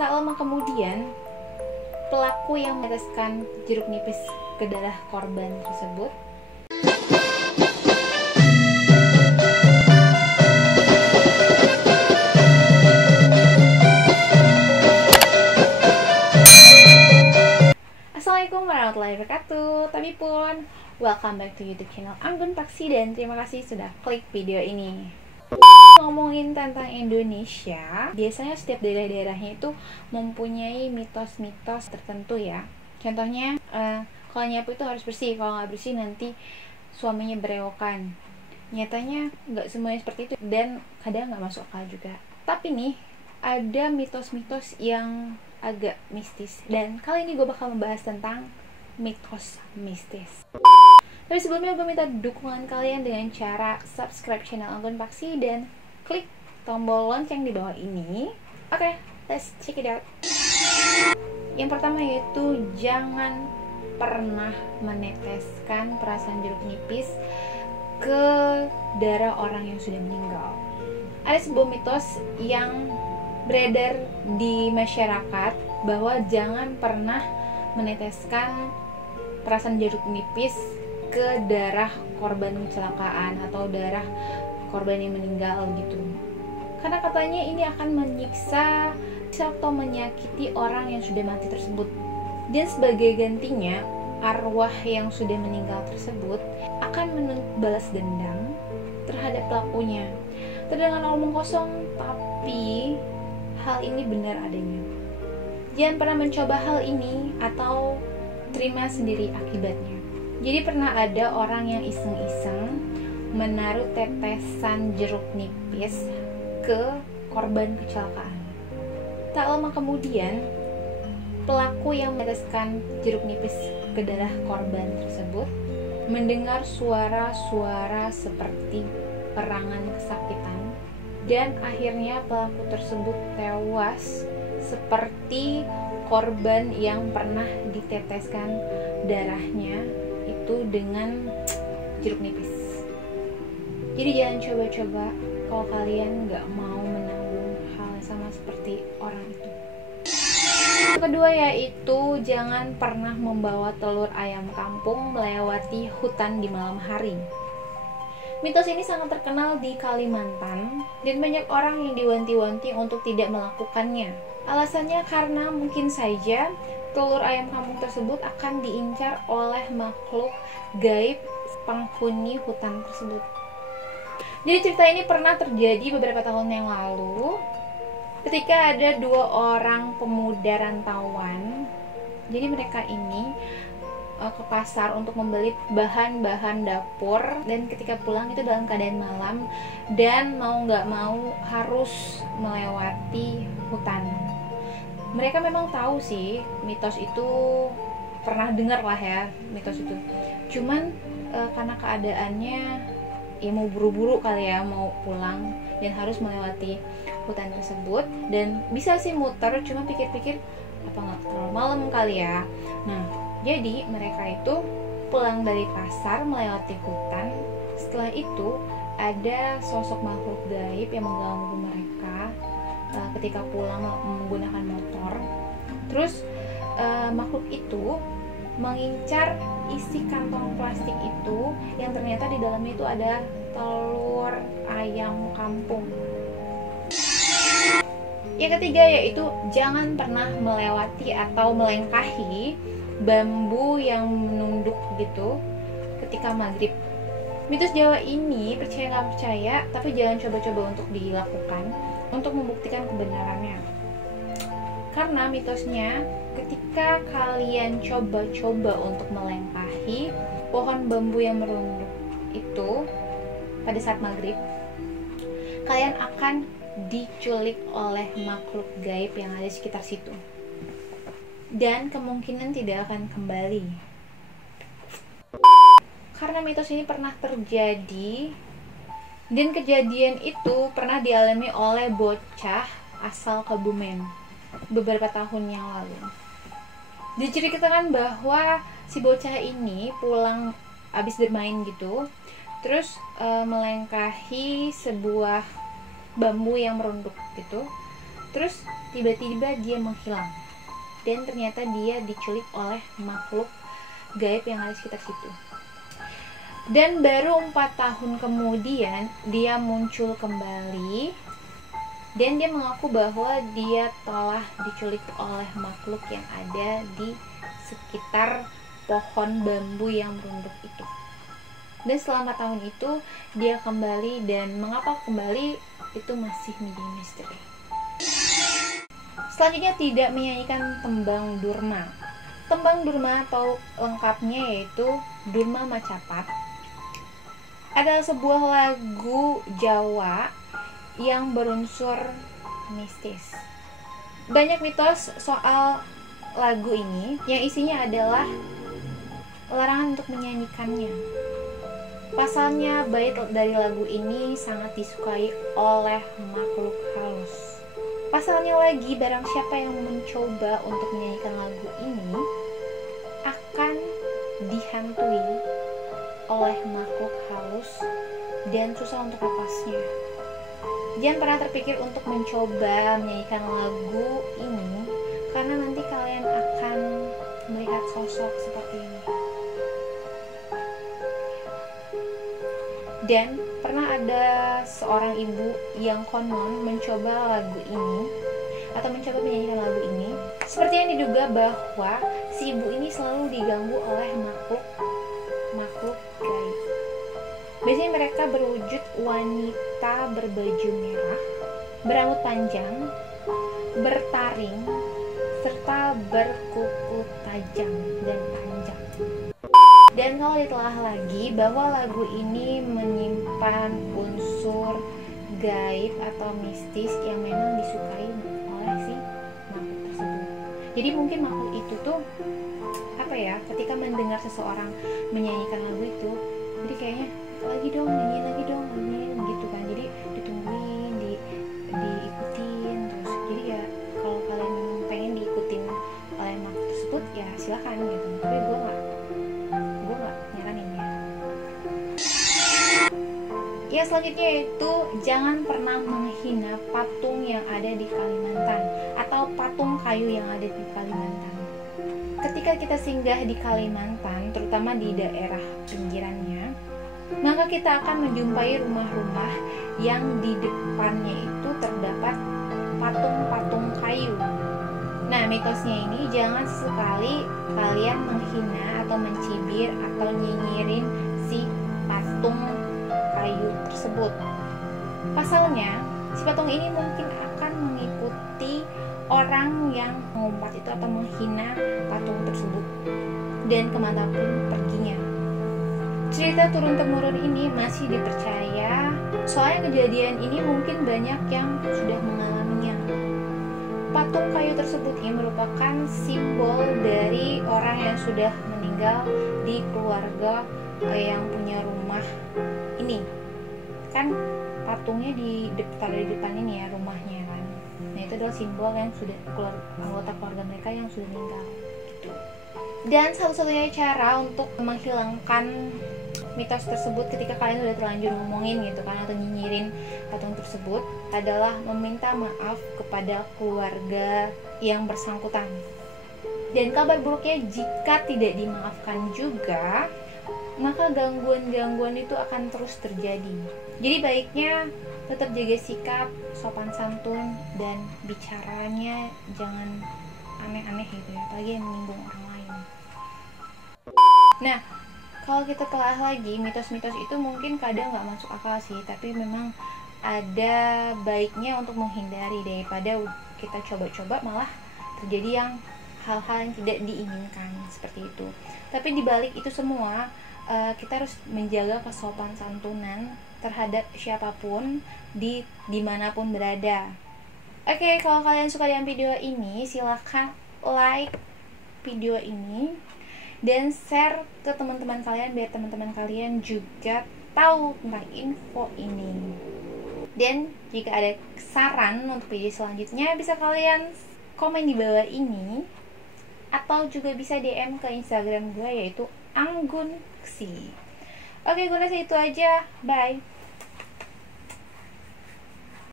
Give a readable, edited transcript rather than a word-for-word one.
Tak lama kemudian, pelaku yang meneteskan jeruk nipis ke darah korban tersebut Assalamualaikum warahmatullahi wabarakatuh. Tapi pun, welcome back to YouTube channel Anggun Paksi dan terima kasih sudah klik video ini. Ngomongin tentang Indonesia, biasanya setiap daerah-daerahnya itu mempunyai mitos-mitos tertentu ya. Contohnya, kalau nyapu itu harus bersih, kalau nggak bersih nanti suaminya berewokan. Nyatanya nggak semuanya seperti itu dan kadang nggak masuk akal juga. Tapi nih, ada mitos-mitos yang agak mistis dan kali ini gue bakal membahas tentang mitos mistis. Tapi sebelumnya gue minta dukungan kalian dengan cara subscribe channel Anggun Paksi dan klik tombol lonceng di bawah ini. Oke, let's check it out. Yang pertama yaitu jangan pernah meneteskan perasan jeruk nipis ke darah orang yang sudah meninggal. Ada sebuah mitos yang beredar di masyarakat bahwa jangan pernah meneteskan perasan jeruk nipis ke darah korban kecelakaan atau darah korban yang meninggal gitu. Karena katanya ini akan menyiksa atau menyakiti orang yang sudah mati tersebut. Dan sebagai gantinya, arwah yang sudah meninggal tersebut akan balas dendam terhadap pelakunya. Terdengar omong kosong, tapi hal ini benar adanya. Jangan pernah mencoba hal ini atau terima sendiri akibatnya. Jadi pernah ada orang yang iseng-iseng menaruh tetesan jeruk nipis ke korban kecelakaan. Tak lama kemudian, pelaku yang meneteskan jeruk nipis ke darah korban tersebut mendengar suara-suara seperti perangan kesakitan dan akhirnya pelaku tersebut tewas seperti korban yang pernah diteteskan darahnya itu dengan jeruk nipis. Jadi jangan coba-coba kalau kalian nggak mau menanggung hal sama seperti orang itu. Yang kedua yaitu jangan pernah membawa telur ayam kampung melewati hutan di malam hari. Mitos ini sangat terkenal di Kalimantan dan banyak orang yang diwanti-wanti untuk tidak melakukannya. Alasannya karena mungkin saja telur ayam kampung tersebut akan diincar oleh makhluk gaib penghuni hutan tersebut. Jadi cerita ini pernah terjadi beberapa tahun yang lalu ketika ada dua orang pemuda rantauan. Jadi mereka ini ke pasar untuk membeli bahan-bahan dapur dan ketika pulang itu dalam keadaan malam dan mau nggak mau harus melewati hutan. Mereka memang tahu sih mitos itu, pernah dengar lah ya mitos itu. Cuman karena keadaannya ya mau buru-buru kali ya, mau pulang dan harus melewati hutan tersebut dan bisa sih muter, cuma pikir-pikir apa nggak terlalu malam kali ya. Nah, jadi mereka itu pulang dari pasar melewati hutan. Setelah itu ada sosok makhluk gaib yang mengganggu mereka ketika pulang menggunakan motor. Terus makhluk itu mengincar isi kantong plastik itu yang ternyata di dalamnya itu ada telur ayam kampung. Yang ketiga yaitu jangan pernah melewati atau melengkahi bambu yang menunduk gitu ketika maghrib. Mitos Jawa ini, percaya nggak percaya, tapi jangan coba-coba untuk dilakukan untuk membuktikan kebenarannya. Karena mitosnya, ketika kalian coba-coba untuk melengkahi pohon bambu yang merunduk itu pada saat maghrib, kalian akan diculik oleh makhluk gaib yang ada di sekitar situ dan kemungkinan tidak akan kembali. Karena mitos ini pernah terjadi dan kejadian itu pernah dialami oleh bocah asal Kebumen beberapa tahun yang lalu. Diceritakan bahwa si bocah ini pulang habis bermain gitu, terus melengkahi sebuah bambu yang merunduk gitu. Terus tiba-tiba dia menghilang, dan ternyata dia diculik oleh makhluk gaib yang ada di sekitar situ. Dan baru 4 tahun kemudian dia muncul kembali, dan dia mengaku bahwa dia telah diculik oleh makhluk yang ada di sekitar pohon bambu yang merunduk itu. Dan setelah 4 tahun itu dia kembali, dan mengapa kembali itu masih menjadi misteri. Selanjutnya tidak menyanyikan tembang Durma. Tembang Durma atau lengkapnya yaitu Durma Macapat adalah sebuah lagu Jawa yang berunsur mistis. Banyak mitos soal lagu ini yang isinya adalah larangan untuk menyanyikannya. Pasalnya bait dari lagu ini sangat disukai oleh makhluk halus. Pasalnya lagi, barang siapa yang mencoba untuk menyanyikan lagu ini akan dihantui oleh makhluk halus dan susah untuk lepasnya. Jangan pernah terpikir untuk mencoba menyanyikan lagu ini, karena nanti kalian akan melihat sosok seperti ini. Dan pernah ada seorang ibu yang konon mencoba lagu ini atau mencoba menyanyikan lagu ini. Seperti yang diduga bahwa si ibu ini selalu diganggu oleh makhluk gaib. Biasanya mereka berwujud wanita berbaju merah, berambut panjang, bertaring, serta berkuku tajam dan panjang. Dan kalau ditelah lagi bahwa lagu ini menyimpan unsur gaib atau mistis yang memang disukai oleh si makhluk tersebut. Jadi mungkin makhluk itu tuh ketika mendengar seseorang menyanyikan lagu itu, jadi kayaknya lagi dong nyanyi gitu kan. Jadi ditungguin, diikutin terus. Jadi ya kalau kalian memang pengen diikutin oleh makhluk tersebut ya silakan gitu. Tapi gue nggak nyaranin ya. Ya selanjutnya yaitu jangan pernah menghina patung yang ada di Kalimantan atau patung kayu yang ada di Kalimantan. Ketika kita singgah di Kalimantan, terutama di daerah pinggirannya, maka kita akan menjumpai rumah-rumah yang di depannya itu terdapat patung-patung kayu. Nah, mitosnya ini jangan sekali kalian menghina atau mencibir atau nyinyirin si patung kayu tersebut. Pasalnya, si patung ini mungkin akan mengikuti orang yang mengumpat itu atau menghina patung tersebut, dan kemanapun perginya. Cerita turun-temurun ini masih dipercaya, soalnya kejadian ini mungkin banyak yang sudah mengalaminya. Patung kayu tersebut ini merupakan simbol dari orang yang sudah meninggal di keluarga yang punya rumah ini. Kan patungnya ditaruh di depan ini ya, rumahnya kan. Nah, itu adalah simbol yang sudah anggota keluarga mereka yang sudah meninggal gitu. Dan satu-satunya cara untuk menghilangkan mitos tersebut ketika kalian sudah terlanjur ngomongin gitu kan atau nyinyirin patung tersebut adalah meminta maaf kepada keluarga yang bersangkutan. Dan kabar buruknya, jika tidak dimaafkan juga, maka gangguan-gangguan itu akan terus terjadi. Jadi baiknya tetap jaga sikap, sopan santun, dan bicaranya jangan aneh-aneh gitu ya, apalagi yang menyinggung orang lain. Nah, kalau kita telah lagi, mitos-mitos itu mungkin kadang nggak masuk akal sih, tapi memang ada baiknya untuk menghindari daripada kita coba-coba malah terjadi yang hal-hal yang tidak diinginkan seperti itu. Tapi dibalik itu semua, kita harus menjaga kesopan santunan terhadap siapapun dimanapun berada. Oke, kalau kalian suka dengan video ini, silahkan like video ini dan share ke teman-teman kalian biar teman-teman kalian juga tahu tentang info ini. Dan jika ada saran untuk video selanjutnya, bisa kalian komen di bawah ini atau juga bisa DM ke Instagram gue yaitu Anggun Paksi. Oke, gue rasa itu aja. Bye.